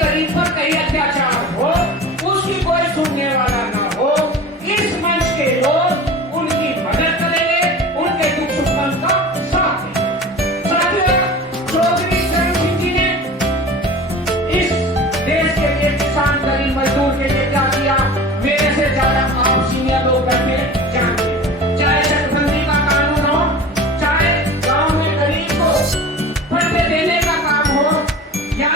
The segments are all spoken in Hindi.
गरीब पर कहीं अत्याचार हो, उसकी कोई सुनने वाला ना हो, इस मंच के लोग उनकी मदद करेंगे, उनके दुख सुख का साथ देंगे। साथियों, चौधरी चरण सिंह जी ने इस देश के लिए, किसान गरीब मजदूर के लिए क्या किया, मेरे से ज्यादा आप सीनियर लोग बैठे जानते हैं। चाहे शतबंदी का कानून हो, चाहे गांव में गरीब को पट्टे देने का काम हो, या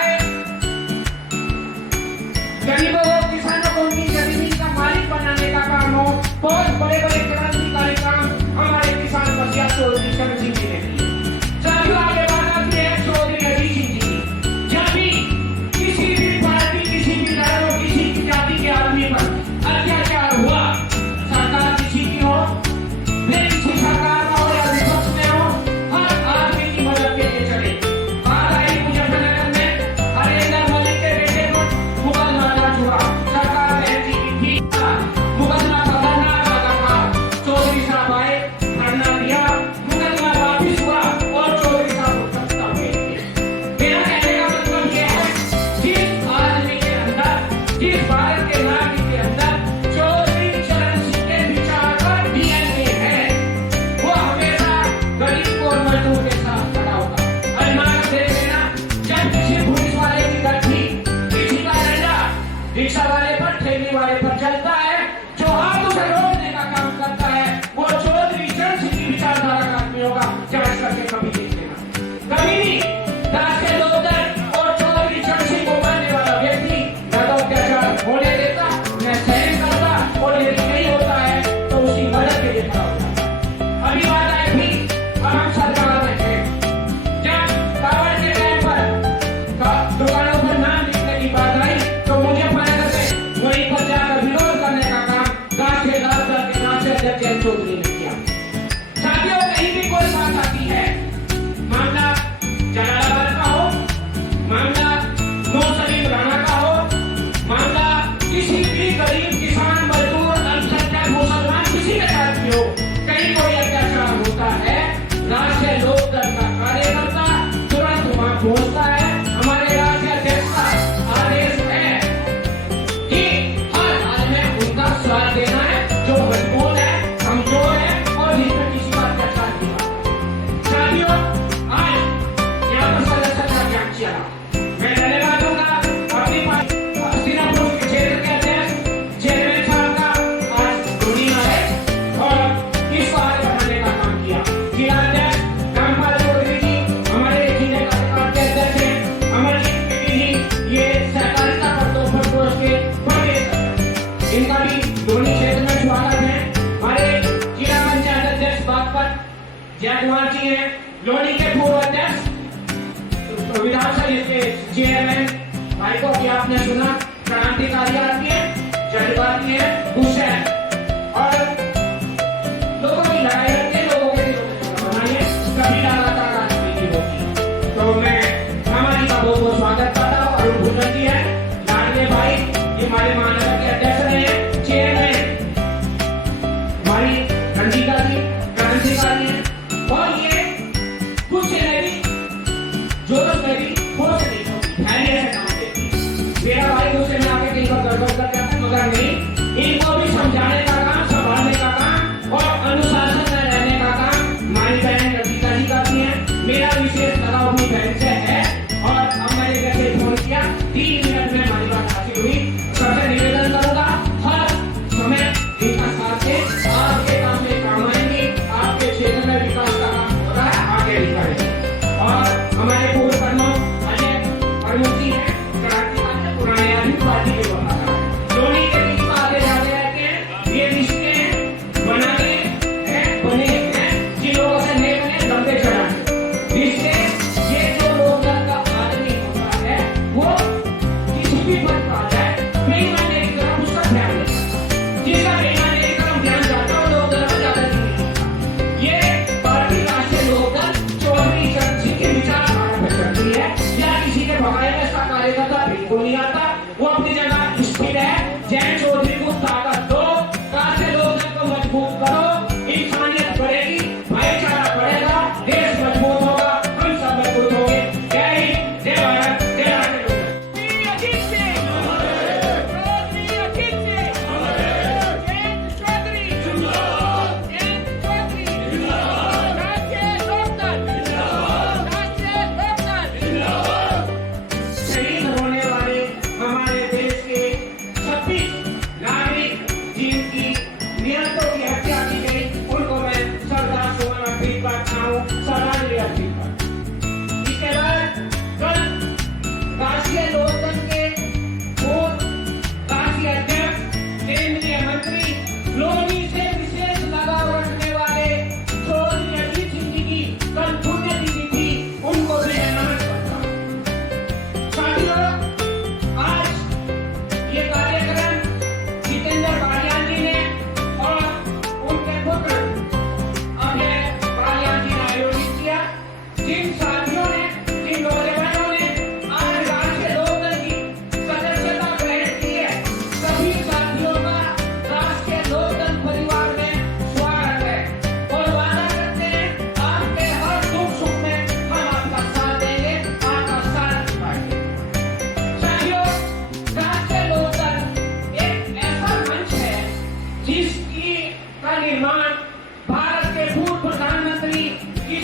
गरीबों को, किसानों को उनकी जमीन का मालिक बनाने का काम हो, बहुत बड़े बड़े क्रांतिकारी काम हमारे किसान बसिया चौधरी चरण सिंह जी ने किए। साथियों, आगे बात आती है चौधरी अजीत सिंह जी की। जब भी किसी भी पार्टी, किसी भी धर्म, किसी भी जाति के आदमी पर अत्याचार हुआ, सरकार किसी की हो, फिर किसी सरकार का हो या विपक्ष में हो, हर आदमी की मदद के लिए चले। बात आई मुजफ्फरनगर में हरेंद्र मलिक के बेटे को मुकदमा दर्ज हुआ, सरकार ने की मुकदमा खतरनाक लगा, चौधरी साहब आए, धरना दिया, मुकदमा वापिस हुआ और चौधरी साहब को सत्ता भेज दिया। मेरा कहने का मतलब ये है, जिस आदमी के अंदर, जिस भारत के नागरिक के अंदर चौधरी चरण सिंह के विचार का डीएनए है, वो हमेशा गरीब और मजदूर के साथ खड़ा होगा। अनुमान देख लेना, जब किसी पुलिस वाले की गड्डी, किसी का डंडा रिक्शा वाले पर, ठेले वाले पर चलता है, जो हाथ उसे रोकने का काम करता है, वो चौधरी चरण सिंह की विचारधारा का आदमी होगा। जांच करके कभी देख लेना, कभी नहीं दास के लोकदल और चौधरी चरण सिंह को मानने वाला व्यक्ति न तो अत्याचार होने देता, न सहन करता, और यदि नहीं होता है तो उसकी मदद के लिए खड़ा होता है। अभी बात आई थी, अब हम सरकार में थे, जब कावड़ के टाइम पर दुकानों पर नाम लिखने की बात आई, तो मुझे पता है वहीं पर जाकर विरोध करने का काम गांव के अध्यक्ष चौधरी ने किया। साथियों, कहीं भी कोई बात आती है, मामला जलालाबाद का हो, मामला नौसरी राणा का हो, मामला किसी भी गरीब किसान मजदूर अल्पसंख्यक मुसलमान किसी के साथ भी हो, कहीं कोई अत्याचार होता है, राष्ट्रीय लोकदल का कार्यकर्ता तुरंत वहां पहुंचता है। हमारे राष्ट्रीय अध्यक्ष का आदेश है कि हर हाल में उनका साथ देना है, जो मजबूत है, कमजोर है और जिसमें किसी का अत्याचार नहीं होता। साथियों, आज यहाँ पर सदस्यता ज्ञान चला, मैं धन्यवाद दूंगा अपनी हस्तिनापुर के क्षेत्र के अध्यक्ष चेयरमैन साहब का, आज दुनिया है और इस बार बढ़ाने का काम किया। जिला अध्यक्ष रामपाल चौधरी जी हमारे जिले का कार्य अध्यक्ष हैं, अमरजीत जी ये सहकारिता पर कोष के बड़े सदस्य, इनका भी दोनों क्षेत्र में स्वागत है। हमारे जिला पंचायत अध्यक्ष बागपत जय कुमार जी हैं, लोनी के पूर्व अध्यक्ष, विधानसभा के चेयरमैन भाई को भी आपने सुना, क्रांतिकारी आदमी है, जज्बाती है, खुश है और लोगों की लड़ाई लड़के लोगों के बनाइए, कभी लगातार राजनीति होती। तो मैं हमारी का बहुत बहुत स्वागत करता हूँ। अरुण भूषण जी है, लाडले भाई, ये हमारे महानगर के अध्यक्ष रहे, चेयरमैन हमारी रंजीता जी क्रांतिकारी है, और ये कुछ मेरी जोश मेरी होश नहीं होती, धैर्य से काम देती है। मेरा भाई गुस्से में आके कहीं पर गड़बड़ कर जाता है, मगर नहीं, इनको भी समझाने का काम, संभालने का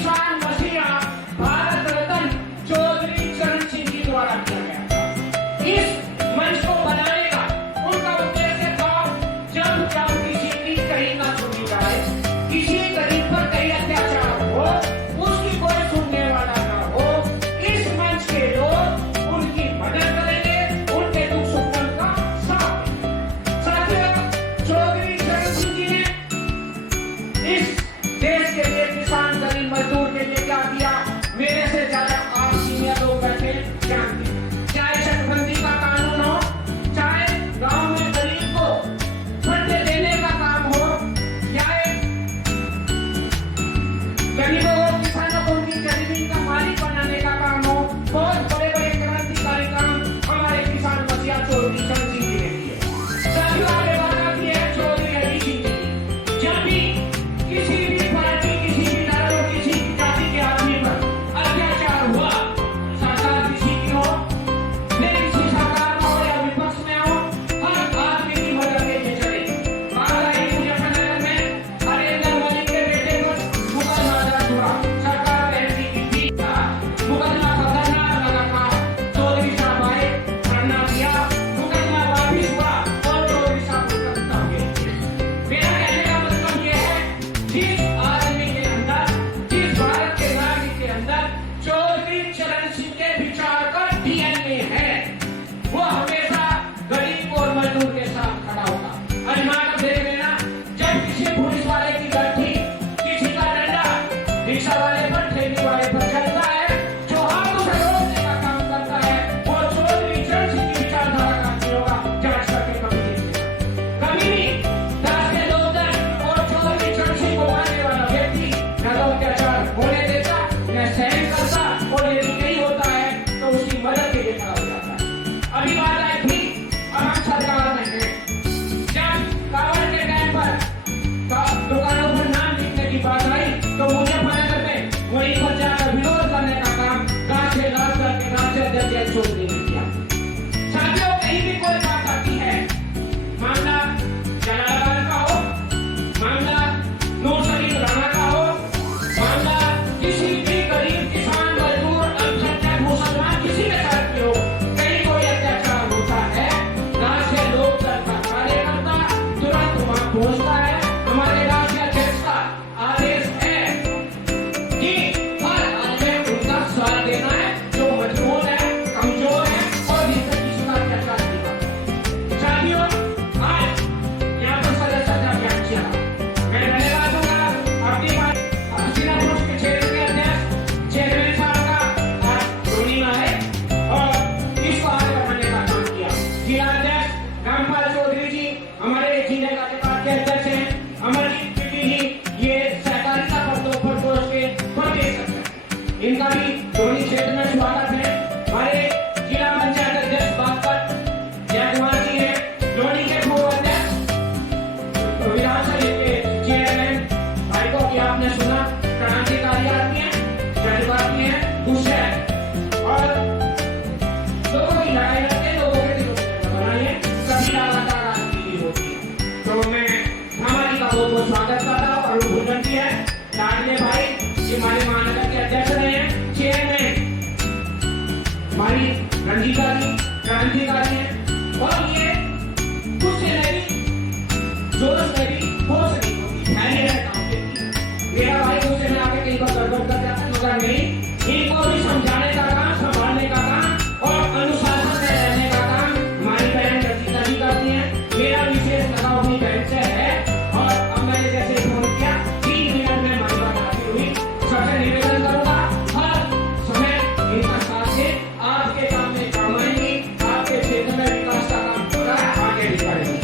किसान मसीहा भारत रत्न चौधरी चरण सिंह जी द्वारा किया गया था। इस मंच को बनाने का उनका उद्देश्य था, जब किसी की कहीं ना सुनी जाए, किसी गरीब पर कहीं अत्याचार हो, उसकी कोई सुनने वाला ना हो, इस मंच के लोग उनकी मदद करेंगे, उनके दुख सुख का साथ देंगे। साथियों, चौधरी चरण सिंह जी ने इस देश के लिए, किसान गरीब मजदूर के लिए क्या किया, मेरे से ज्यादा आप सीनियर लोग बैठे जानते हैं। चाहे चकबंदी का कानून हो, चाहे गांव में गरीब को फंडे देने का काम हो, चाहे गरीबों को, किसानों को उनकी जमीन का मालिक बनाने का काम हो, बहुत बड़े बड़े क्रांतिकारी काम हमारे किसान मसीहा चौधरी चरण सिंह जी ने किए। साथियों, आगे बात आती है चौधरी हरि सिंह जी की। जब भी किसी भी पार्टी, किसी भी धर्म, किसी भी जाति के आदमी पर अत्याचार हुआ, सरकार किसी की हो, फिर किसी सरकार में हो या विपक्ष में हो, हर आदमी की मदद लेके चले। बालाजी मुजफ्फरनगर में नरेंद्र मोदी के बेटे पर मुकदमा दर्ज हुआ, सरकार बहती की मुकदमा खतरनाक लगा था, चौधरी साहब आए, धरना दिया, मुकदमा वापिस हुआ और चौधरी साहब को गिरफ्तार हो गए। मेरा कहने का मतलब ये है, जिस आदमी के अंदर, जिस भारत के नागरिक के अंदर चौधरी चरण सिंह के विचार का डीएनए है, वो हमेशा गरीब और मजदूर के साथ खड़ा होगा। अजमा कर देख लेना, जब किसी पुलिस वाले की गलती, किसी का डंडा रिक्शा वाले पर, ठेली वाले पर चलता है, जो हाथ उसे रोकने का काम करता है, वो चौधरी चरण सिंह की विचारधारा का नहीं होगा। जांच करके कभी देख लेना। कभी भी दास के लोकदल और चौधरी चरण सिंह को मानने वाला व्यक्ति न तो अत्याचार होने देता, न सहन करता, और यदि नहीं होता है तो उसकी मदद के लिए खड़ा हो जाता है। अभी बात आई थी, अब हम सरकार में हैं। जब कावड़ के टाइम पर दुकानों पर नाम लिखने की बात आई, तो मुजफ्फरनगर में वहीं पर जाकर विरोध करने का काम गांव से लाल करके राज्य अध्यक्ष चौधरी ने किया। साथियों, कहीं भी कोई बात आती है, मामला जलालाबाद का हो, मामला नूरशरीफ राणा का हो, मामला किसी भी गरीब किसान मजदूर अल्पसंख्यक मुसलमान किसी के साथ भी हो, कहीं कोई अत्याचार होता है, राष्ट्रीय लोकदल का कार्यकर्ता तुरंत वहां पहुंचता है। हमारे राष्ट्रीय अध्यक्ष का आदेश है कि हर आदमी उनका साथ देना है, जो मजबूत है, कमजोर है और जिस पर किसी का अत्याचार नहीं होता। साथियों, आज यहाँ पर सदस्यता अभियान किया, मैं धन्यवाद दूंगा अपनी बात हसीनापुर के क्षेत्र के अध्यक्ष चेयरमैन साहब का, आज पूर्णिमा है और इसको आगे बढ़ाने का काम किया। जिला अध्यक्ष रामपाल चौधरी जी हमारे जिले का के अध्यक्ष हैं, अमरजीत पीटी जी ये सहकारिता पदों पर पोस्ट के प्रदेश अध्यक्ष हैं। इनका भी दोनों क्षेत्र में स्वागत है। हमारे जिला पंचायत अध्यक्ष बागपत जयकुमार जी हैं, दोनों के पूर्व अध्यक्ष, विधानसभा के चेयरमैन भाई को भी आपने सुना, क्रांतिकारी आदमी है, जज्बाती है, गुस्से है और लोगों की लड़ाई लड़ते, लोगों के दिलों में बनाइए, कभी लगातार राजनीति होती है। तो मैं हमारी का बहुत बहुत स्वागत करता हूँ। अरुण भूषण जी है, लाडले भाई जी हमारे महानगर के अध्यक्ष रहे हैं, चेयरमैन हमारी रंजीता जी क्रांतिकारी है, और ये गुस्से नहीं, जोश नहीं, होश नहीं होती, धैर्य है काम देती है। मेरा भाई गुस्से में आके कहीं पर गड़बड़ कर जाता है, मगर नहीं, इनको भी समझाने का काम, संभालने का काम और अनुशासन में रहने का काम हमारी बहन रंजीता जी करती है। मेरा विशेष लगाव अपनी बहन से है और अब मैंने जैसे फोन किया 3 मिनट में मामला बनाती हुई सबसे निवेदन करूंगा, हर समय इनका साथ से आपके काम में काम आएंगी, आपके क्षेत्र में विकास का काम होगा, आगे भी बढ़ेगी।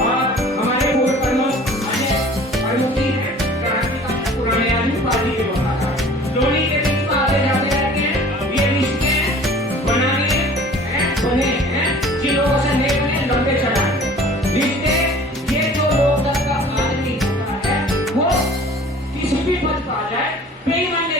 और हमारे पूर्व प्रमुख अन्य प्रमुख जी हैं, क्रांतिकारी पुराने आदमी पार्टी के वफादार, दोनों के बीच में आते जाते रहते हैं। ये रिश्ते बनाने हैं, बने हैं, जिन लोगों से नहीं बने लंबे चढ़ाए रिश्ते। ये जो लोकदल का आदमी होता है, वो किसी भी पद पर आ जाए, बेईमानी